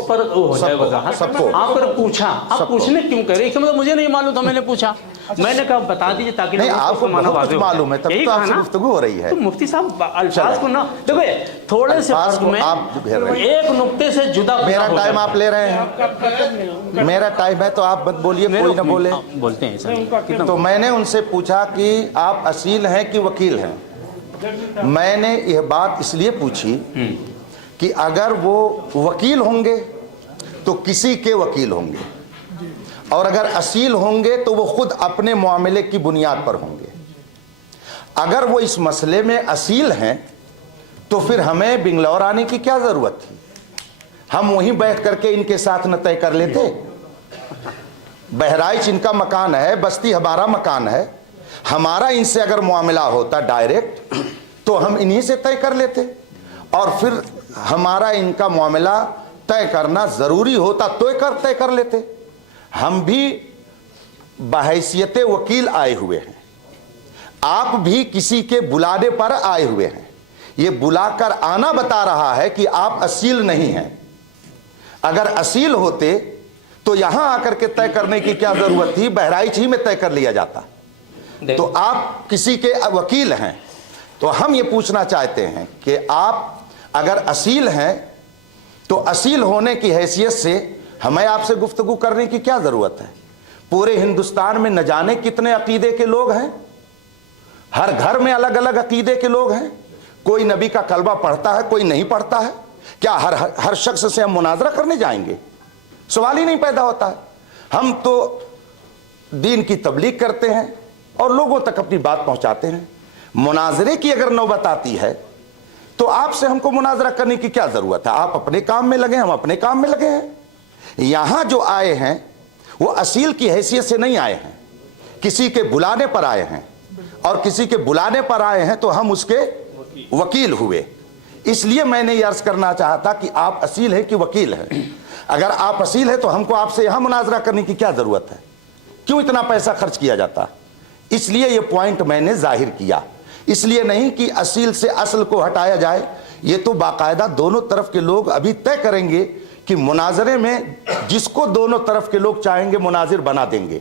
पर वो हो जाए वजाहत। आप पर पूछा, आप पूछने क्यों करे, इसका मतलब मुझे नहीं मालूम था, मैंने पूछा, मैंने कहा बता दीजिए ताकि नहीं, आपको बहुत कुछ मालूम है, तभी तो आपसे गुफ्तगू हो रही है। तो मुफ्ती साहब अल्फाज को ना देखो, थोड़े से फर्क में एक नुक्ते से जुदा। मेरा टाइम आप ले रहे हैं, मेरा टाइम है, तो आप मत बोलिए, कोई ना बोले। बोलते हैं सर। तो मैंने उनसे पूछा कि आप असील हैं कि वकील हैं। मैंने यह बात इसलिए पूछी कि अगर वो वकील होंगे तो किसी के वकील होंगे, और अगर असील होंगे तो वो खुद अपने मामले की बुनियाद पर होंगे। अगर वो इस मसले में असील हैं तो फिर हमें बिंगलौर आने की क्या जरूरत थी, हम वहीं बैठ करके इनके साथ न तय कर लेते। बहराइच इनका मकान है, बस्ती हमारा मकान है, हमारा इनसे अगर मामला होता डायरेक्ट तो हम इन्हीं से तय कर लेते, और फिर हमारा इनका मामला तय करना जरूरी होता तो तय कर लेते। हम भी बहैसियत वकील आए हुए हैं, आप भी किसी के बुलाने पर आए हुए हैं। ये बुलाकर आना बता रहा है कि आप असील नहीं हैं। अगर असील होते तो यहां आकर के तय करने की क्या जरूरत थी, बहराइच ही में तय कर लिया जाता। तो आप किसी के वकील हैं, तो हम ये पूछना चाहते हैं कि आप अगर असील हैं तो असील होने की हैसियत से हमें आपसे गुफ्तगू करने की क्या जरूरत है। पूरे हिंदुस्तान में न जाने कितने अकीदे के लोग हैं, हर घर में अलग अलग अकीदे के लोग हैं, कोई नबी का कलमा पढ़ता है, कोई नहीं पढ़ता है। क्या हर शख्स से हम मुनाजरा करने जाएंगे? सवाल ही नहीं पैदा होता है। हम तो दीन की तबलीग करते हैं और लोगों तक अपनी बात पहुंचाते हैं। मुनाजरे की अगर नौबत आती है तो आपसे हमको मुनाजरा करने की क्या जरूरत है। आप अपने काम में लगे, हम अपने काम में लगे हैं। यहां जो आए हैं वो असील की हैसियत से नहीं आए हैं, किसी के बुलाने पर आए हैं, और किसी के बुलाने पर आए हैं तो हम उसके वकील हुए। इसलिए मैंने ये अर्ज करना चाहता कि आप असील हैं कि वकील हैं। अगर आप असील हैं तो हमको आपसे यहां मुनाजरा करने की क्या जरूरत है, क्यों इतना पैसा खर्च किया जाता। इसलिए ये पॉइंट मैंने जाहिर किया, इसलिए नहीं कि असील से असल को हटाया जाए। ये तो बाकायदा दोनों तरफ के लोग अभी तय करेंगे कि मुनाजरे में जिसको दोनों तरफ के लोग चाहेंगे मुनाजिर बना देंगे।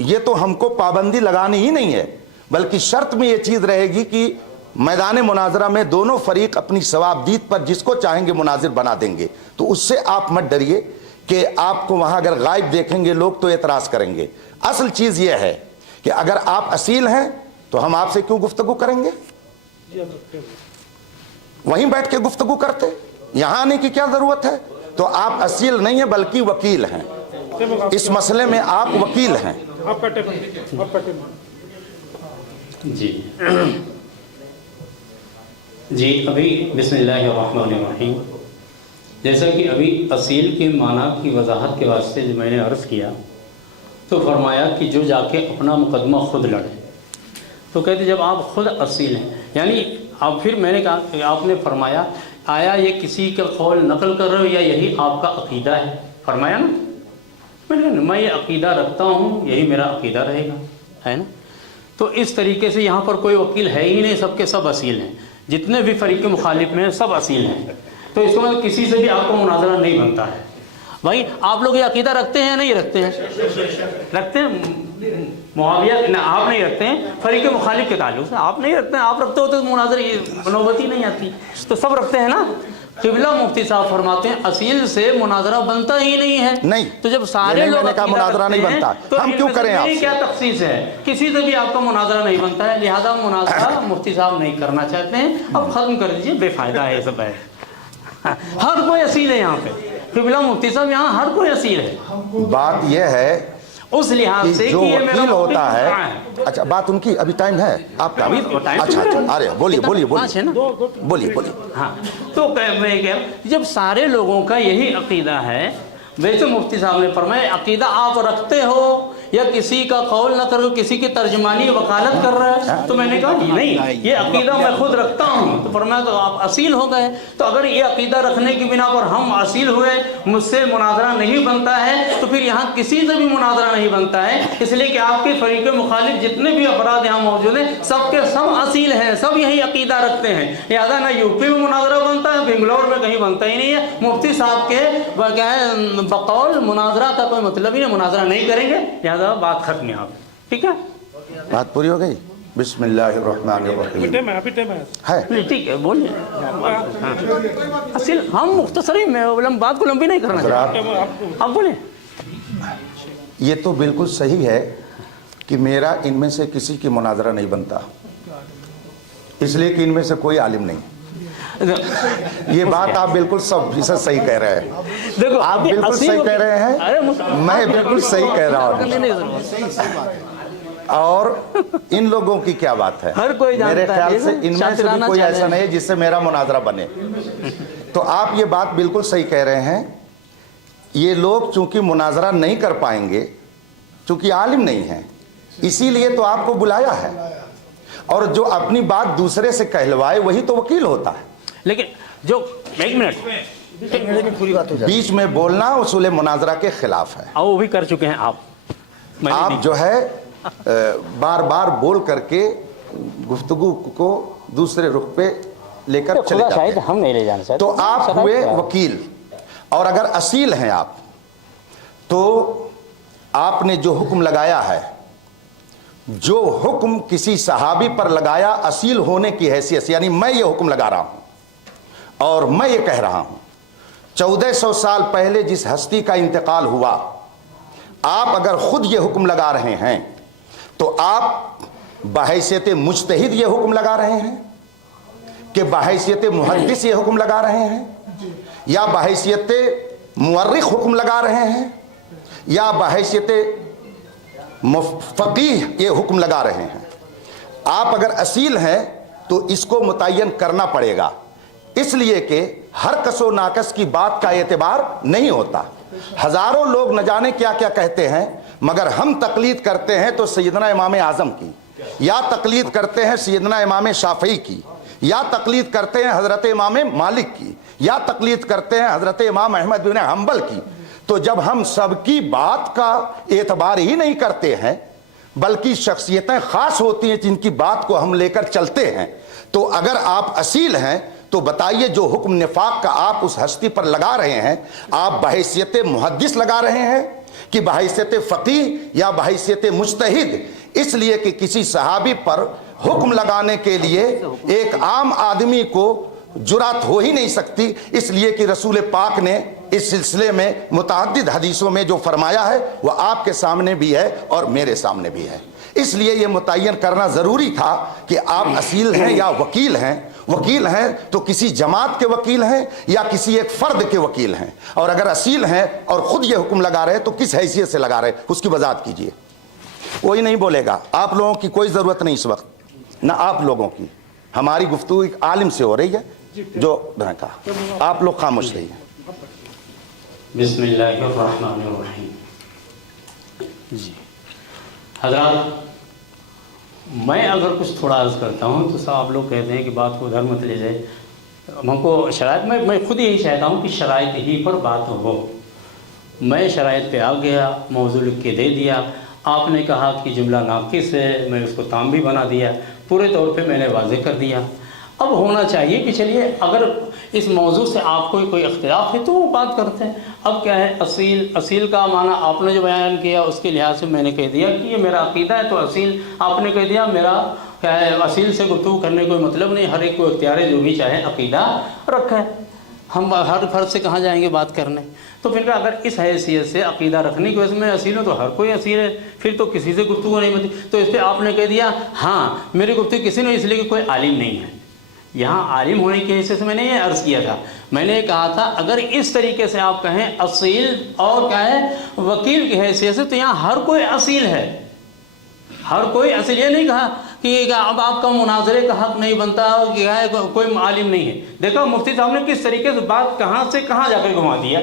ये तो हमको पाबंदी लगानी ही नहीं है, बल्कि शर्त में ये चीज रहेगी कि मैदान मुनाजरा में दोनों फरीक अपनी सवाबदीद पर जिसको चाहेंगे मुनाजिर बना देंगे। तो उससे आप मत डरिए कि आपको वहां अगर गायब देखेंगे लोग तो एतराज करेंगे। असल चीज ये है कि अगर आप असील हैं तो हम आपसे क्यों गुफ्तगू करेंगे, वहीं बैठ के गुफ्तगू करते, यहां आने की क्या जरूरत है। तो आप असील नहीं है बल्कि वकील हैं, इस मसले में आप वकील हैं। जी जी, अभी बिस्मिल्लाहिर्रहमानिर्रहीम, जैसा कि अभी असील के माना की वजाहत के वास्ते जो मैंने अर्ज़ किया, तो फरमाया कि जो जाके अपना मुकदमा खुद लड़े। तो कहते जब आप खुद असील हैं, यानी अब फिर मैंने कहा कि आपने फरमाया आया ये किसी का कौल नकल कर रहे हो या यही आपका अकीदा है, फरमाया ना। मैंने कहा मैं ये अकीदा रखता हूँ, यही मेरा अकीदा रहेगा, है ना। तो इस तरीके से यहाँ पर कोई वकील है ही नहीं, सबके सब असील हैं, जितने भी फरीक मुखालिफ में सब असील हैं। तो इसको मतलब किसी से भी आपको मुनाजरा नहीं बनता है। भाई आप लोग ये अकीदा रखते हैं या नहीं रखते हैं? रखते हैं। मुआविया ना आप नहीं रखते हैं, फरीक मुखालिफ के ताल्लुक से आप नहीं रखते हैं। आप रखते हो तो मुनाजरा की नौबत ही नहीं आती। तो सब रखते हैं ना। क़िबला मुफ्ती साहब फरमाते हैं असील से मुनाजरा बनता ही नहीं है। नहीं, तो जब सारे लोग मुनाजरा नहीं बनता तो हम क्यों करें आपसे? क्या तखसीस है, किसी से भी आपका मुनाजरा नहीं बनता है, लिहाजा मुनाजरा मुफ्ती साहब नहीं करना चाहते हैं। अब खत्म कर दीजिए, बेफायदा है सब है। हर कोई असील है यहाँ पे, क़िबला मुफ्ती साहब यहाँ हर कोई असील है। बात यह है उस लिहाज से जो कि ये वकील होता है। अच्छा, बात उनकी अभी टाइम है आपका? अभी टाइम अच्छा अच्छा, अरे बोलिए बोलिए है ना, बोलिए बोलिए। हाँ, तो मैं कह जब सारे लोगों का यही अकीदा है, वैसे मुफ्ती साहब ने फरमाया अकीदा आप रखते हो या किसी का कौल न करो, किसी की तर्जमानी वकालत कर रहा है। तो मैंने कहा नहीं, ये अकीदा मैं खुद रखता हूँ। तो फरमाया तो आप असील हो गए। तो अगर ये अकीदा रखने की बिना पर हम असील हुए, मुझसे मुनाजरा नहीं बनता है, तो फिर यहाँ किसी से भी मुनाजरा नहीं बनता है, इसलिए कि आपके फरीक़ मुखालिफ जितने भी अफराद यहाँ मौजूद हैं सब के सब असील हैं, सब यही अकीदा रखते हैं। लिहाजा ना यूपी में मुनाजरा बनता है, बेंगलोर में कहीं बनता ही नहीं है। मुफ्ती साहब के क्या है बकौल मुनाजरा का कोई मतलब ही नहीं, मुनाजरा नहीं करेंगे, लिहाजा बात खत्म यहाँ पे। ठीक है, बात पूरी हो गई। बिस्मिल्लाहिर्रहमानिर्रहीम है, ठीक है, बोलिए। असील हम मुख्तसरी में बात को लंबी नहीं करना चाहते, आप बोलिए। ये तो बिल्कुल सही है कि मेरा इनमें से किसी की मुनाजरा नहीं बनता, इसलिए कि इनमें से कोई आलिम नहीं। ये बात आप बिल्कुल सब सही कह रहे हैं। देखो आप बिल्कुल सही कह रहे हैं, मैं बिल्कुल सही कह रहा हूँ। और इन लोगों की क्या बात है, हर कोई जानता मेरे ख्याल है, से इनमें से भी कोई ऐसा नहीं है जिससे मेरा मुनाजरा बने। तो आप ये बात बिल्कुल सही कह रहे हैं। ये लोग चूंकि मुनाजरा नहीं कर पाएंगे, चूंकि आलिम नहीं है, इसीलिए तो आपको बुलाया है। और जो अपनी बात दूसरे से कहलवाए वही तो वकील होता है। लेकिन जो एक मिनट पूरी बात हो जाए, बीच में बोलना उसूल मुनाजरा के खिलाफ है। वो भी कर चुके हैं आप जो है बार बार बोल करके गुफ्तगू को दूसरे रुख पे लेकर चले जाते शायद हैं। हम नहीं ले जाना तो आप हुए वकील, और अगर असील हैं आप, तो आपने जो हुक्म लगाया है, जो हुक्म किसी सहाबी पर लगाया असील होने की हैसियत से, यानी मैं ये हुक्म लगा रहा हूं और मैं ये कह रहा हूं 1400 साल पहले जिस हस्ती का इंतकाल हुआ, आप अगर खुद ये हुक्म लगा रहे हैं तो आप बहैसियत मुज्तहिद ये हुक्म लगा रहे हैं कि बहैसियत मुहद्दिस ये हुक्म लगा रहे हैं, या बहैसियत मुअर्रिख हुक्म लगा रहे हैं, या बहैसियत फकीह ये हुक्म लगा रहे हैं। आप अगर असील हैं तो इसको मुतय्यन करना पड़ेगा, इसलिए कि हर कसो नाकस की बात का एतबार नहीं होता। हजारों लोग न जाने क्या क्या कहते हैं, मगर हम तकलीद करते हैं तो सैयदना इमाम आजम की, या तकलीद करते हैं सैयदना इमाम शाफई की, या तकलीद करते हैं हजरत इमाम मालिक की, या तकलीद करते हैं हजरत इमाम अहमद बिन हम्बल की। तो जब हम सबकी बात का एतबार ही नहीं करते हैं, बल्कि शख्सियतें खास होती हैं जिनकी बात को हम लेकर चलते हैं, तो अगर आप असील हैं तो बताइए जो हुक्म निफाक का आप उस हस्ती पर लगा रहे हैं, आप बहैसियत मुहद्दिस लगा रहे हैं कि बहैसियत फकीह या बहैसियत मुज्तहिद? इसलिए कि किसी सहाबी पर हुक्म लगाने के लिए एक आम आदमी को जुरात हो ही नहीं सकती, इसलिए कि रसूल पाक ने इस सिलसिले में मुतअद्दिद हदीसों में जो फरमाया है वह आपके सामने भी है और मेरे सामने भी है। इसलिए यह मुतय्यन करना ज़रूरी था कि आप असील हैं या वकील हैं। वकील हैं तो किसी जमात के वकील हैं या किसी एक फ़र्द के वकील हैं, और अगर असील हैं और ख़ुद ये हुक्म लगा रहे हैं तो किस हैसियत से लगा रहे हैं, उसकी वजाहत कीजिए। कोई नहीं बोलेगा, आप लोगों की कोई ज़रूरत नहीं इस वक्त, ना आप लोगों की। हमारी गुफ्तगू एक आलिम से हो रही है जो कहा, आप लोग खामोश रहिए। बिस्मिल्लाहिर्रहमानिर्रहीम। जी हज़रात, मैं अगर कुछ थोड़ा अर्ज़ करता हूँ तो सब आप लोग कहते हैं कि बात को उधर मत ले जाए। हमको शराइत, मैं खुद यही चाहता हूँ कि शराइत ही पर बात हो। मैं शराइत पे आ गया, मौजू लिख के दे दिया, आपने कहा कि जुमला नाक़िस है, मैं उसको ताम भी बना दिया, पूरे तौर पे मैंने वाज़ेह कर दिया। अब होना चाहिए कि चलिए अगर इस मौजू से आपको कोई इख्तिलाफ है तो वो बात करते हैं। अब क्या है, असील का माना आपने जो बयान किया उसके लिहाज से मैंने कह दिया कि ये मेरा अक़ीदा है, तो असील आपने कह दिया मेरा क्या है, असील से गुफ्तगू करने कोई मतलब नहीं, हर एक को इख्तियार है जो भी चाहे अक़ीदा रखा है। हम हर फर्द से कहाँ जाएंगे बात करने? तो फिर अगर इस हैसियत से अक़ीदा रखने की वजह से मैं असील हूँ तो हर कोई असील है, फिर तो किसी से गुफ्तगू नहीं बनती। तो इस पर आपने कह दिया हाँ मेरी गुफ्तगू किसी ने, इसलिए कि कोई आलिम नहीं है। यहाँ आलिम होने की हैसियत से मैंने ये अर्ज़ किया था, मैंने कहा था अगर इस तरीके से आप कहें असील और क्या है वकील की हैसियत से, तो यहाँ हर कोई असील है, हर कोई असील। ये नहीं कहा कि अब आपका मुनाजरे का हक़ नहीं बनता, क्या है कोई आलिम नहीं है। देखो मुफ्ती साहब ने किस तरीके से बात कहाँ से कहाँ जाकर घुमा दिया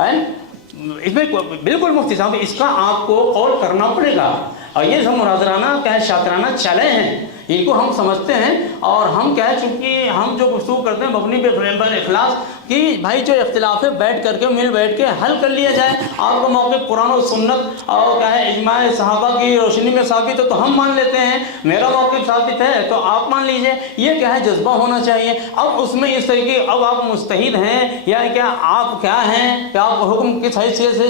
है। اس میں بالکل مفتی صاحب اس کا آپ کو قول کرنا پڑے گا، اور یہ سب مناظرانہ کیا شاطرانہ چلے ہیں، ان کو ہم سمجھتے ہیں، اور ہم کیا ہے چونکہ ہم جو گفتگو کرتے ہیں مبنی پہ اخلاص کہ بھائی جو اختلاف ہے بیٹھ کر کے مل بیٹھ کے حل کر لیا جائے، آپ کا موقف قرآن و سنت اور کیا ہے اجماع صحابہ کی روشنی میں ثابت ہے تو ہم مان لیتے ہیں، میرا موقف ثابت ہے تو آپ مان لیجئے، یہ کیا ہے جذبہ ہونا چاہیے۔ اب اس میں اس طریقے اب آپ مجتہد ہیں یا کیا آپ کیا ہیں کہ آپ حکم کس حیثیت سے